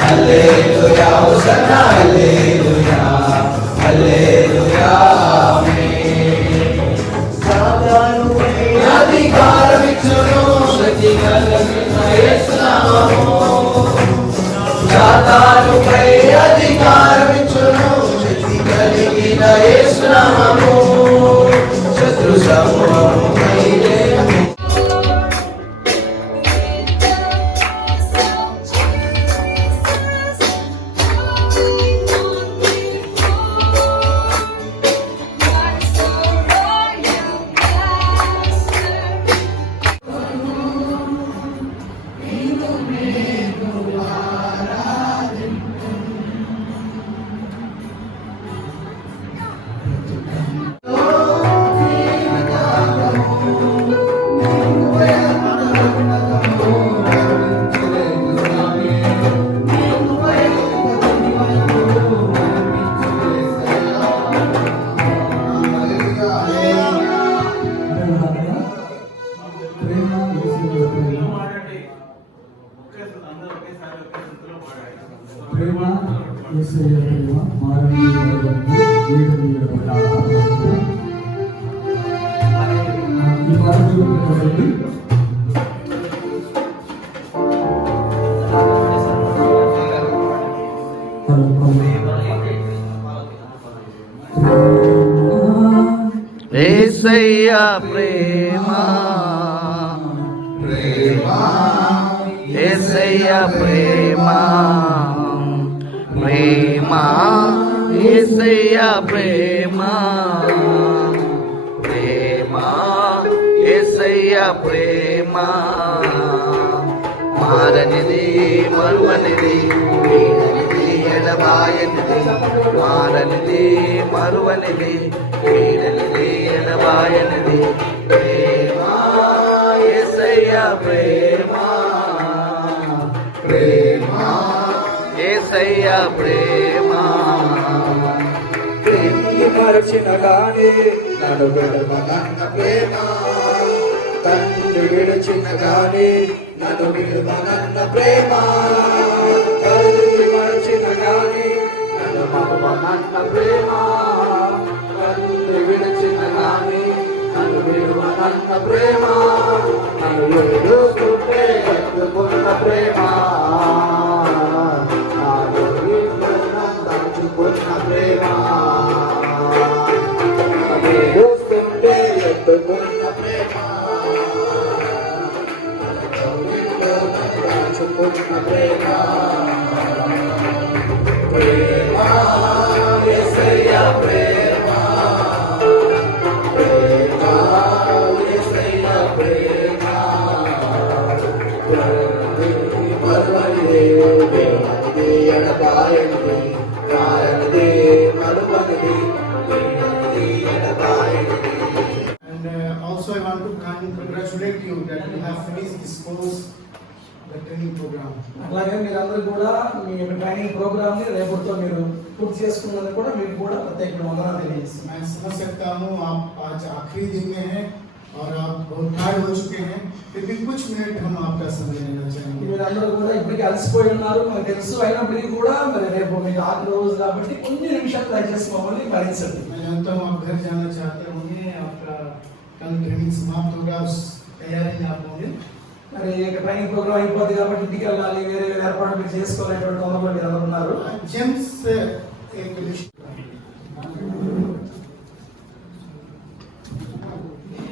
హల్లెలూయా hosanna హల్లెలూయా హల్లెలూయా ఆమేన్. సాతానుపై అధికారమిచ్చును శక్తి కలిగిన యేసు నామము. సాతానుపై అధికారమిచ్చును శక్తి కలిగిన యేసు నామము. శత్రు సమూహముపై ప్రేమ యేసయ్య ప్రేమ మారని ఈ పాటలు యేసయ్య ప్రేమ ప్రేమ యేసయ్య ప్రేమ ప్రేమ యేసయ్య ప్రేమ ప్రేమ యేసయ్య ప్రేమ మారనిది మరువనిది వీడనిది ఎడబాయనిది మారనిది మరువనిది వీడనిది ఎడబాయనిది ప్రేమ యేసయ్య ప్రేమ ప్రేమ యేసయ్య ప్రేమ ప్రేమని మరచిన గాని నన్ను విడవనన్న ప్రేమ తండ్రి విడచిన గాని నన్ను విడవనన్న ప్రేమ తల్లి మరచిన గాని నన్ను మరవనన్న ప్రేమ తండ్రి విడచిన గాని నన్ను విడవనన్న ప్రేమ నన్ను విడుస్తుంటే ఎత్తుకున్న ప్రేమ దంచుకున్న ప్రేమ విడుస్తుంటే ఎత్తుకున్న ప్రేమ దంచుకున్న ప్రేమ ప్రేమ యేసయ్య ప్రేమ ప్రేమ యేసయ్య ప్రేమ మరువనిది ఎడబాయనిది మారనిది మరువనిది ఎడబాయనిది. And also I want to congratulate you that you have finished this course, the training program. అలాగే మీరందరూ కూడా మీ యొక్క ట్రైనింగ్ ప్రోగ్రామ్ ని రేపటితో మీరు పూర్తి చేసుకున్నందుకు కూడా మీకు కూడా ప్రత్యేక వందనాలు తెలియజేస్తున్నాను. मैं समझ सकता हूँ आप आज आखिरी दिन में हैं और आप बहुत टायर्ड हो चुके हैं, फिर भी कुछ मिनट हम आपका समय लेना चाहेंगे. మీరందరూ కూడా ఇప్పటికీ అలసిపోయి ఉన్నారు మనకు తెలుసు, అయినప్పటికీ కూడా మరి రేపు మీకు ఆఖరి రోజు కాబట్టి కొన్ని నిమిషాలు దయచేసి మమ్మల్ని భరించండి. मैं जानता हूँ आप घर जाना चाहते होंगे, आपका कल ट्रेनिंग समाप्त होगा, उस तैयारी में आप होंगे. మరి ట్రైనింగ్ ప్రోగ్రామ్ అయిపోతుంది కాబట్టి ఇంటికి వెళ్ళాలి, వేరే వేరే ఏర్పాట్లు మీరు చేసుకోవాలనేటువంటి తొందరలో మీరు అందరూ ఉన్నారు. जेम्स एक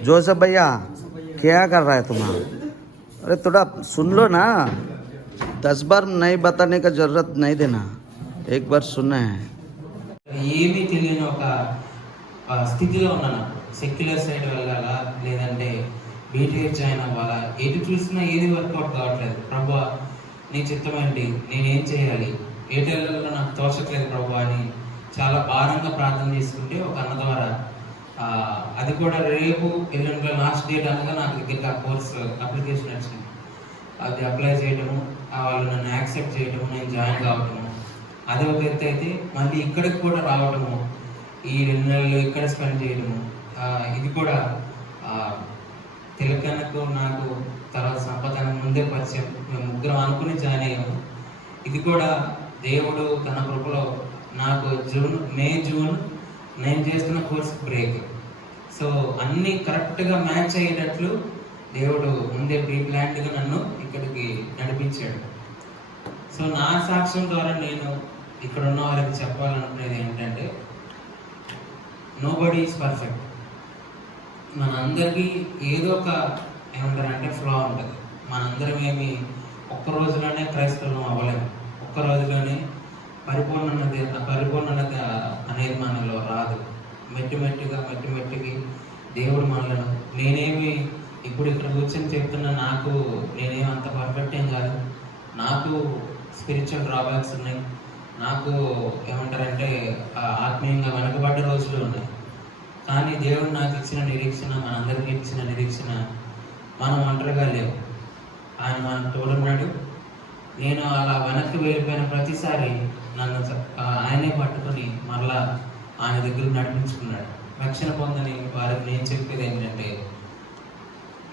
जोसेफ भैया क्या कर रहा है तुम्हारा? अरे थोड़ा सुन लो ना, 10 बार नहीं बताने का जरूरत नहीं देना, एक बार सुनना है. ఏమీ తెలియని ఒక స్థితిలో ఉన్నాను. సెక్యులర్ సైడ్ వెళ్ళాలా లేదంటే బీటెక్ జాయిన్ అవ్వాలా, ఎటు చూసినా ఏది వర్కౌట్ కావట్లేదు. ప్రభువా నీ చిత్తమేంటి, నేనేం చేయాలి, ఎటు వెళ్ళాలో నాకు తోచట్లేదు ప్రభు అని చాలా భారంగా ప్రార్థన చేసుకుంటే ఒక అన్న ద్వారా అది కూడా రేపు ఎల్లుండిలో లాస్ట్ డేట్ అనగా నాకు దగ్గరికి ఆ కోర్స్ అప్లికేషన్ వచ్చింది. అది అప్లై చేయడము, వాళ్ళు నన్ను యాక్సెప్ట్ చేయడము, నేను జాయిన్ కావటము, అది ఒక ఎత్తు అయితే మళ్ళీ ఇక్కడికి కూడా రావడము, ఈ 2 నెలలు ఇక్కడ స్పెండ్ చేయడము, ఇది కూడా తిలకన్నకు నాకు తర్వాత సంపద అని ముందే పరిచయం. మేము ముగ్గురం అనుకుని జాయిన్ అయ్యాము. ఇది కూడా దేవుడు తన కృపలో నాకు మే జూన్ నేను చేస్తున్న కోర్స్ బ్రేక్. సో అన్నీ కరెక్ట్గా మ్యాచ్ అయ్యేటట్లు దేవుడు ముందే ప్రీ ప్లాన్డ్గా నన్ను ఇక్కడికి నడిపించాడు. సో నా సాక్ష్యం ద్వారా నేను ఇక్కడ ఉన్న వారికి చెప్పాలనుకునేది ఏంటంటే, నోబడీ ఈజ్ పర్ఫెక్ట్. మనందరికీ ఏదో ఒక ఏమంటారంటే ఫ్లా ఉంటుంది. మనందరం ఏమి ఒక్క రోజులోనే క్రైస్తవం అవ్వలేము. ఒక్క రోజులోనే పరిపూర్ణత అనేది మనలో రాదు. మెట్టికి దేవుడు మనలను, నేనేమి ఇప్పుడు ఇక్కడ కూర్చొని చెప్తున్నా, నేనేమి అంత పర్ఫెక్ట్ ఏం కాదు. నాకు స్పిరిచువల్ డ్రాబ్యాక్స్ ఉన్నాయి. నాకు ఏమంటారంటే ఆత్మీయంగా వెనకబడ్డ రోజులు ఉన్నాయి. కానీ దేవుడు నాకు ఇచ్చిన నిరీక్షణ, మనందరికీ ఇచ్చిన నిరీక్షణ, మనం ఒంటరిగా లేవు. ఆయన మనకు తోడున్నాడు. నేను అలా వెనక్కి వెళ్ళిపోయిన ప్రతిసారి నన్ను ఆయనే పట్టుకొని మరలా ఆయన దగ్గరికి నడిపించుకున్నాడు. రక్షణ పొందని వారికి నేను చెప్పేది ఏంటంటే,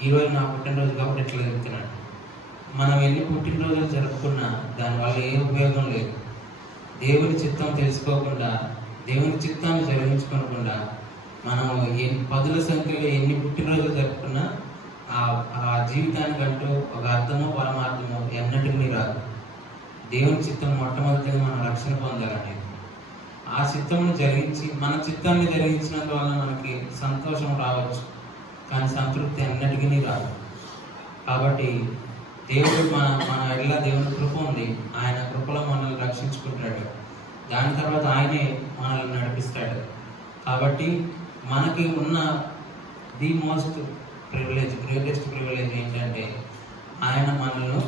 ఈరోజు నా పుట్టినరోజు కాబట్టి ఇట్లా చెప్తున్నాడు. మనం ఎన్ని పుట్టినరోజులు జరుపుకున్నా దానివల్ల ఏ ఉపయోగం లేదు. దేవుని చిత్తం తెలుసుకోకుండా, దేవుని చిత్తాన్ని జరిగించుకోకుండా మనం పదుల సంఖ్యలో ఎన్ని పుట్టినరోజులు జరుపుకున్నా ఆ జీవితానికంటూ ఒక అర్థమో పరమార్థమో ఎన్నటికీ రాదు. దేవుని చిత్తం మొట్టమొదటిగా మనం రక్షణ పొందాలనేది. ఆ చిత్తమును జరిగించి, మన చిత్తాన్ని జరిగించినందు వల్ల మనకి సంతోషం రావచ్చు, కానీ సంతృప్తి ఎన్నటికీ రాదు. కాబట్టి దేవుడు మన ఎట్లా దేవుని కృప ఉంది. ఆయన కృపలో మనల్ని రక్షించుకుంటాడు. దాని తర్వాత ఆయనే మనల్ని నడిపిస్తాడు. కాబట్టి మనకి ఉన్న ది మోస్ట్ గ్రేటెస్ట్ ప్రివిలేజ్ ఏంటంటే, ఆయన మనల్ని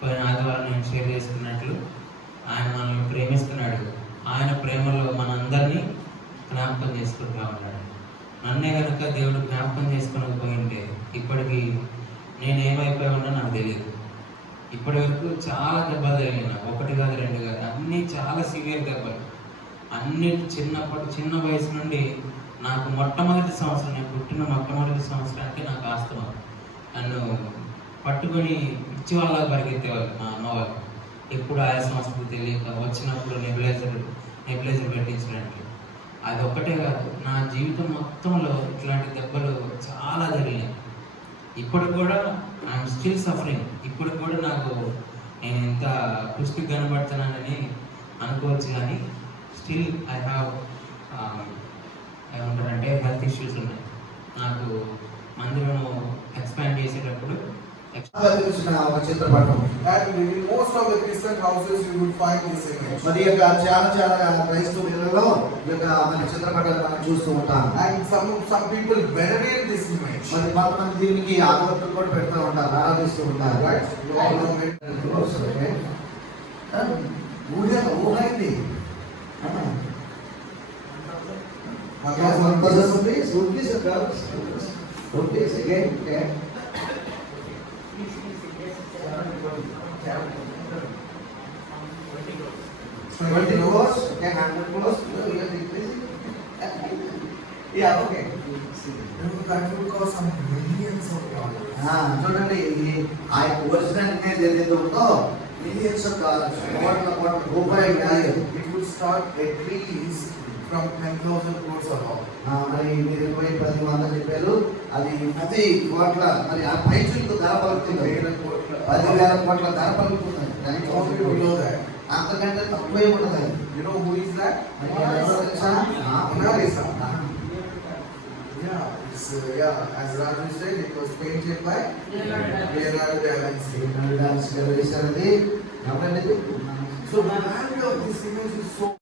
పోయిన ఆదివారం నేను షేర్ చేసుకున్నట్లు ఆయన మనల్ని ప్రేమిస్తున్నాడు. ఆయన ప్రేమలో మనందరినీ జ్ఞాపకం చేసుకుంటూ ఉన్నాడు. నన్నే కనుక దేవుడు జ్ఞాపకం చేసుకుని పోయింటే ఇప్పటికీ నేనేమైపోయి ఉన్నా నాకు తెలియదు. ఇప్పటి వరకు చాలా దెబ్బలు తగిలిన, 1 కాదు 2 కాదు, అన్నీ చాలా సివియర్ దెబ్బలు. చిన్న వయసు నుండి నాకు మొట్టమొదటి సంవత్సరం, నేను పుట్టిన మొట్టమొదటి సంవత్సరానికి నాకు ఆస్తమా. నన్ను పట్టుకొని పిచ్చి వాళ్ళ పరిగెత్తేవాళ్ళు మా అమ్మవారు. ఎప్పుడు ఆయాసం వస్తుంది తెలియక వచ్చినప్పుడు నెబులైజర్ పెట్టించడానికి. అది ఒక్కటే కాదు, నా జీవితం మొత్తంలో ఇట్లాంటి దెబ్బలు చాలా జరిగినాయి. ఇప్పుడు కూడా ఐఎమ్ స్టిల్ సఫరింగ్. ఇప్పుడు కూడా నేను ఎంత పుష్టికి కనబడుతున్నానని అనుకోవచ్చు, కానీ స్టిల్ ఐ హ్యావ్ ఏమంటారంటే హెల్త్ ఇష్యూస్ ఉన్నాయి. నాకు మందిరం ఎక్స్పాండ్ చేసేటప్పుడు ఒక చిత్రపటం. And in most of the Christian houses you will find this image. మరి యొక్క చాలా క్రైస్తవ ఇళ్లలో మన చిత్రపటాలు మనం చూస్తూ ఉంటాం. And some people venerate this image. మరి కొంతమంది దీనికి ఆగమతులు కూడా పెడుతూ ఉంటారు, ఆరాధిస్తూ ఉంటారు. Right? You all know it. ఊహైంది. $20 crores, 100 crores, you are decreasing. Yeah, okay. That will cost some millions of dollars. చూడండి, ఇది ఆ యొక్క ఒరిజినల్ ఇమేజ్ ఏదైతే ఉందో మిలియన్స్ ఆఫ్ డాలర్స్, కోట్ల రూపాయలు value. It would start at least from 10,000 crores or more. మరి మీరు 10,000 చెప్పారు. అది 10 కోట్ల, మరి ఆ పైచులకు ధర పలుకుతుంది. 10,000 కోట్ల ధర పలుకుతుంది. దానికి Below that. అంతకంటే తక్కువే ఉంటుంది. You know who is that? Analisa. Yeah, as Raju said, it was painted by Leonardo da Vinci. So the value of this image is so